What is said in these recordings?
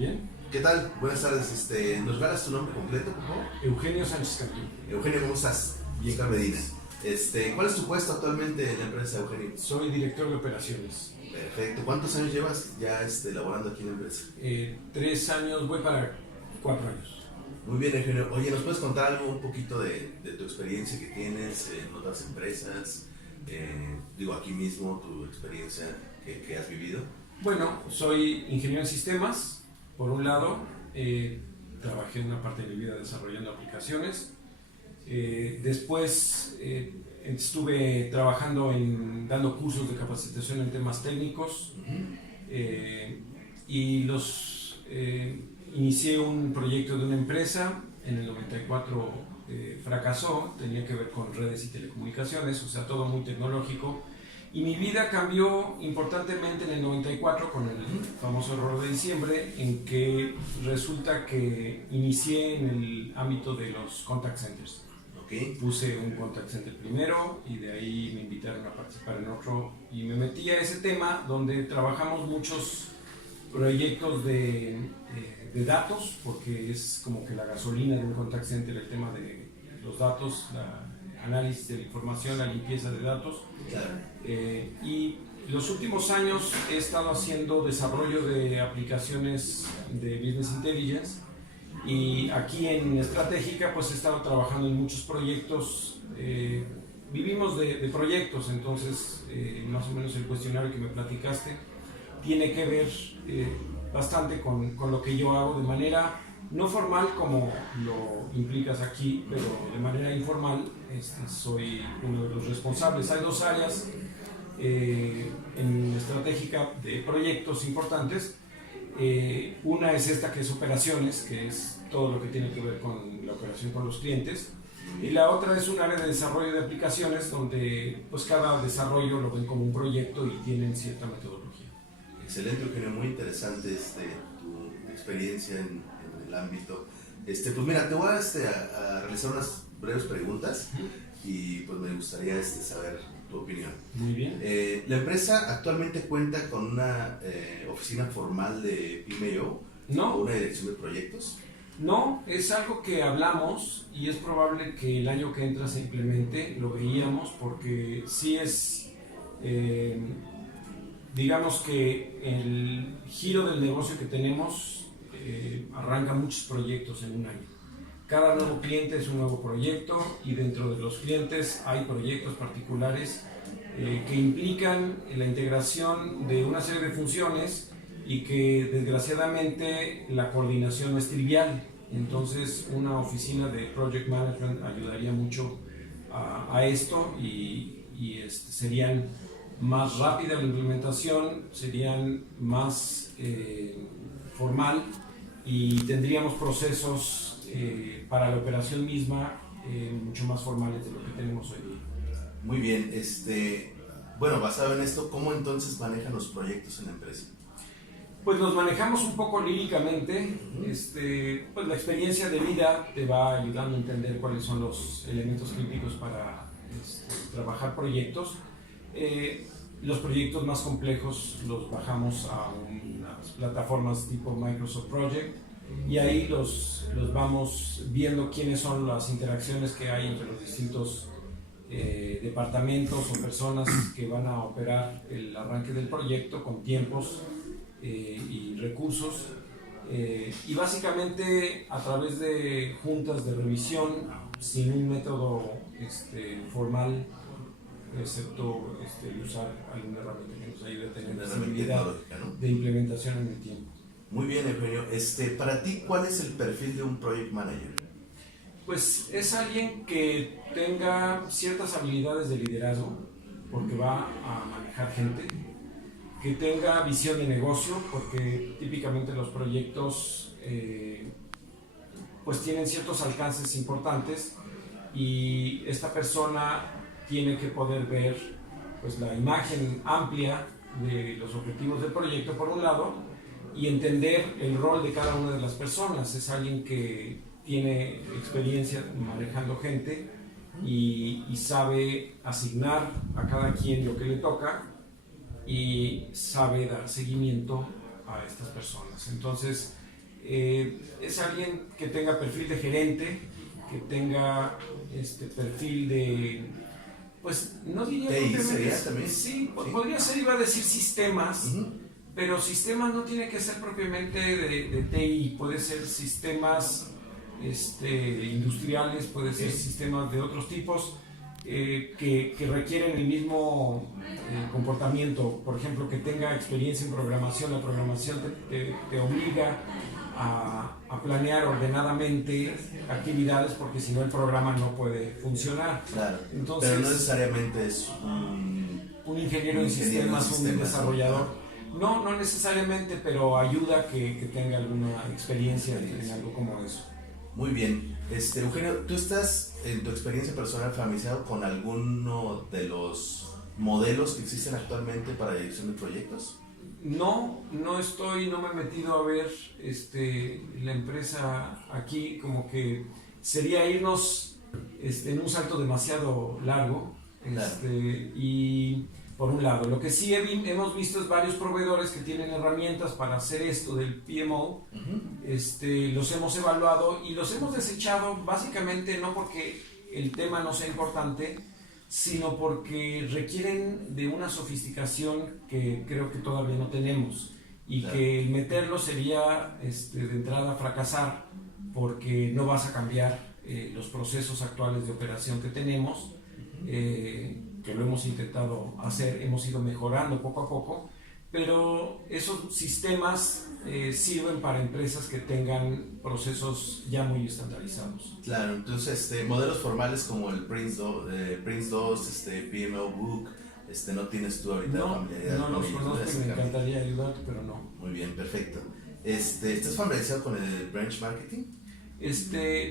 bien. ¿Qué tal? Buenas tardes. ¿Nos regalas tu nombre completo, por favor? Eugenio Sánchez Campín. Eugenio, ¿cómo estás? Bien. Oscar Medina. ¿Cuál es tu puesto actualmente en la empresa, Eugenio? Soy director de operaciones. Perfecto. ¿Cuántos años llevas ya laborando aquí en la empresa? 3 años, voy para 4 años. Muy bien, Eugenio. Oye, ¿nos puedes contar algo un poquito de tu experiencia que tienes en otras empresas? Aquí mismo, tu experiencia que has vivido. Bueno, soy ingeniero en sistemas, por un lado. Trabajé una parte de mi vida desarrollando aplicaciones. Después estuve trabajando dando cursos de capacitación en temas técnicos. Inicié un proyecto de una empresa. En el 94 fracasó, tenía que ver con redes y telecomunicaciones, o sea, todo muy tecnológico. Y mi vida cambió importantemente en el 94 con el famoso error de diciembre, en que resulta que inicié en el ámbito de los contact centers. Okay. Puse un contact center primero y de ahí me invitaron a participar en otro y me metí a ese tema donde trabajamos muchos proyectos de datos, porque es como que la gasolina de un contact center, el tema de los datos, el análisis de la información, la limpieza de datos. Claro. Y los últimos años he estado haciendo desarrollo de aplicaciones de Business Intelligence, y aquí en Estratégica pues he estado trabajando en muchos proyectos. Vivimos de proyectos, entonces más o menos el cuestionario que me platicaste tiene que ver bastante con lo que yo hago de manera no formal como lo implicas aquí, pero de manera informal. Soy uno de los responsables. Hay 2 áreas en Estratégica de proyectos importantes. Una es esta, que es operaciones, que es todo lo que tiene que ver con la operación con los clientes, y la otra es un área de desarrollo de aplicaciones donde pues cada desarrollo lo ven como un proyecto y tienen cierta metodología. Excelente, Eugenio, muy interesante tu experiencia en el ámbito. Pues mira, te voy a realizar unas breves preguntas y pues me gustaría saber tu opinión. Muy bien. ¿La empresa actualmente cuenta con una oficina formal de PMO? No. ¿O una dirección de proyectos? No, es algo que hablamos y es probable que el año que entra se implemente. Lo veíamos porque sí es, digamos que el giro del negocio que tenemos arranca muchos proyectos en un año. Cada nuevo cliente es un nuevo proyecto, y dentro de los clientes hay proyectos particulares que implican la integración de una serie de funciones y que desgraciadamente la coordinación no es trivial. Entonces una oficina de Project Management ayudaría mucho a esto, y serían más rápida la implementación, serían más formal, y tendríamos procesos para la operación misma mucho más formales de lo que tenemos hoy día. Muy bien. Basado en esto, ¿cómo entonces manejan los proyectos en la empresa? Pues los manejamos un poco líricamente. Pues la experiencia de vida te va ayudando a entender cuáles son los elementos críticos para trabajar proyectos. Los proyectos más complejos los bajamos a unas plataformas tipo Microsoft Project, y ahí los vamos viendo quiénes son las interacciones que hay entre los distintos departamentos o personas que van a operar el arranque del proyecto, con tiempos y recursos, y básicamente a través de juntas de revisión sin un método formal, excepto usar alguna herramienta que nos ayude a tener visibilidad, ¿no?, de implementación en el tiempo. Muy bien, Eugenio. Para ti, ¿cuál es el perfil de un Project Manager? Pues es alguien que tenga ciertas habilidades de liderazgo, porque va a manejar gente, que tenga visión de negocio, porque típicamente los proyectos pues tienen ciertos alcances importantes, y esta persona tiene que poder ver pues la imagen amplia de los objetivos del proyecto por un lado, y entender el rol de cada una de las personas. Es alguien que tiene experiencia manejando gente y sabe asignar a cada quien lo que le toca, y sabe dar seguimiento a estas personas. Entonces es alguien que tenga perfil de gerente, que tenga perfil de, pues no diría sería también. Sí, podría ser, iba a decir sistemas, pero sistemas no tiene que ser propiamente de TI, puede ser sistemas industriales, puede ser sistemas de otros tipos que requieren el mismo comportamiento. Por ejemplo, que tenga experiencia en programación. La programación te obliga a planear ordenadamente actividades, porque si no el programa no puede funcionar. Claro. Entonces, pero no necesariamente es un ingeniero en sistemas, un desarrollador. No necesariamente, pero ayuda que tenga alguna experiencia en algo como eso. Muy bien. Eugenio, ¿tú estás en tu experiencia personal familiarizado con alguno de los modelos que existen actualmente para dirección de proyectos? No me he metido a ver la empresa aquí, como que sería irnos en un salto demasiado largo. Claro. Y por un lado, lo que sí hemos visto es varios proveedores que tienen herramientas para hacer esto del PMO. Los hemos evaluado y los hemos desechado, básicamente no porque el tema no sea importante, sino porque requieren de una sofisticación que creo que todavía no tenemos, y claro, que el meterlo sería de entrada fracasar, porque no vas a cambiar los procesos actuales de operación que tenemos, que lo hemos intentado hacer, hemos ido mejorando poco a poco, pero esos sistemas sirven para empresas que tengan procesos ya muy estandarizados. Claro, entonces modelos formales como el Prince2, PMO Book, no tienes tú ahorita familiaridad. No los conozco, me encantaría ayudarte, pero no. Muy bien, perfecto. ¿Estás familiarizado con el benchmarking?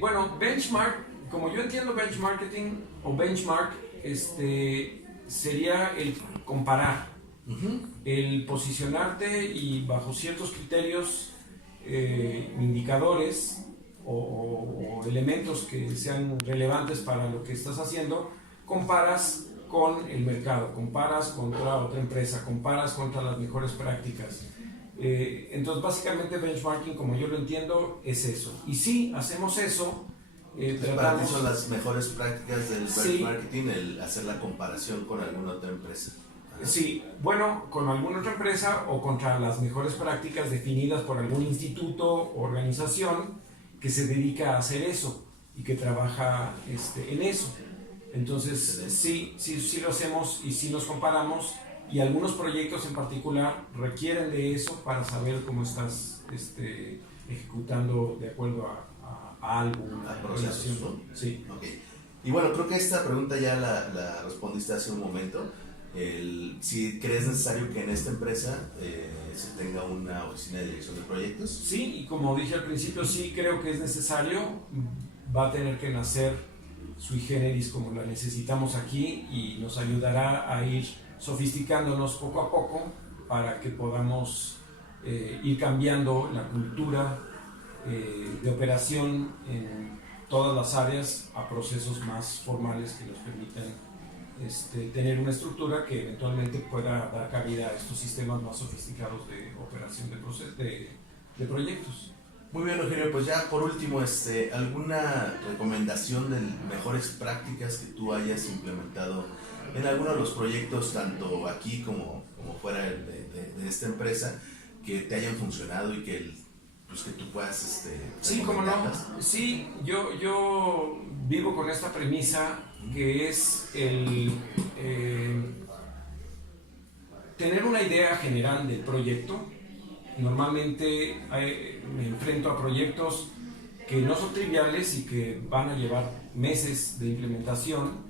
Bueno, benchmark, como yo entiendo benchmarking o benchmark, sería el comparar, el posicionarte y bajo ciertos criterios, indicadores o elementos que sean relevantes para lo que estás haciendo, comparas con el mercado, comparas contra otra empresa, comparas contra las mejores prácticas. Entonces básicamente benchmarking, como yo lo entiendo, es eso. Y sí, hacemos eso. Para ti son las mejores prácticas del benchmarking, el hacer la comparación con alguna otra empresa. Sí, bueno, con alguna otra empresa o contra las mejores prácticas definidas por algún instituto o organización que se dedica a hacer eso y que trabaja en eso. Entonces, sí lo hacemos y sí nos comparamos, y algunos proyectos en particular requieren de eso para saber cómo estás ejecutando de acuerdo a algo, una procesos, ¿no? Sí. Okay. Y bueno, creo que esta pregunta ya la respondiste hace un momento. Si crees necesario que en esta empresa se tenga una oficina de dirección de proyectos. Sí, y como dije al principio, sí creo que es necesario. Va a tener que nacer sui generis como la necesitamos aquí, y nos ayudará a ir sofisticándonos poco a poco para que podamos ir cambiando la cultura de operación en todas las áreas a procesos más formales que nos permitan tener una estructura que eventualmente pueda dar cabida a estos sistemas más sofisticados de operación de proyectos. Muy bien, Eugenio, pues ya por último, ¿alguna recomendación de mejores prácticas que tú hayas implementado en alguno de los proyectos, tanto aquí como fuera de esta empresa, que te hayan funcionado y que tú puedas Sí, como no. Sí, yo vivo con esta premisa, que es el tener una idea general del proyecto. Normalmente me enfrento a proyectos que no son triviales y que van a llevar meses de implementación,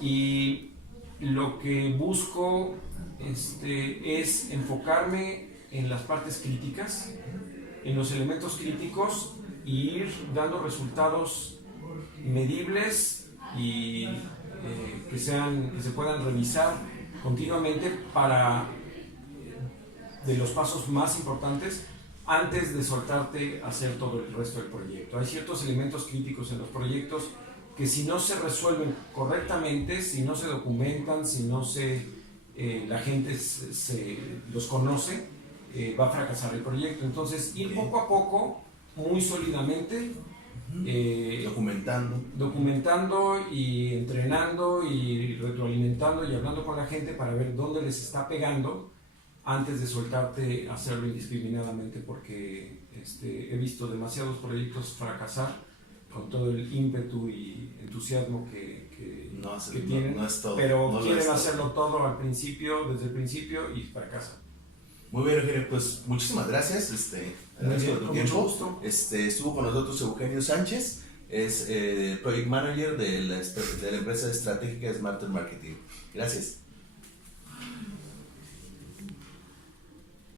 y lo que busco es enfocarme en las partes críticas, en los elementos críticos, y ir dando resultados medibles y que se puedan revisar continuamente para de los pasos más importantes antes de soltarte a hacer todo el resto del proyecto. Hay ciertos elementos críticos en los proyectos que, si no se resuelven correctamente, si no se documentan, si no la gente los conoce, va a fracasar el proyecto. Entonces, ir Ok. poco a poco, muy sólidamente, documentando y entrenando y retroalimentando y hablando con la gente para ver dónde les está pegando antes de soltarte a hacerlo indiscriminadamente, porque he visto demasiados proyectos fracasar con todo el ímpetu y entusiasmo que tienen, no es todo, pero no lo quieren es todo. hacerlo todo al principio, desde el principio, y fracasan. Muy bien, Eugenio, pues muchísimas gracias. Gracias por tu con tiempo. mucho gusto. Estuvo con nosotros Eugenio Sánchez, es Project Manager de la empresa estratégica Smarter Marketing. Gracias.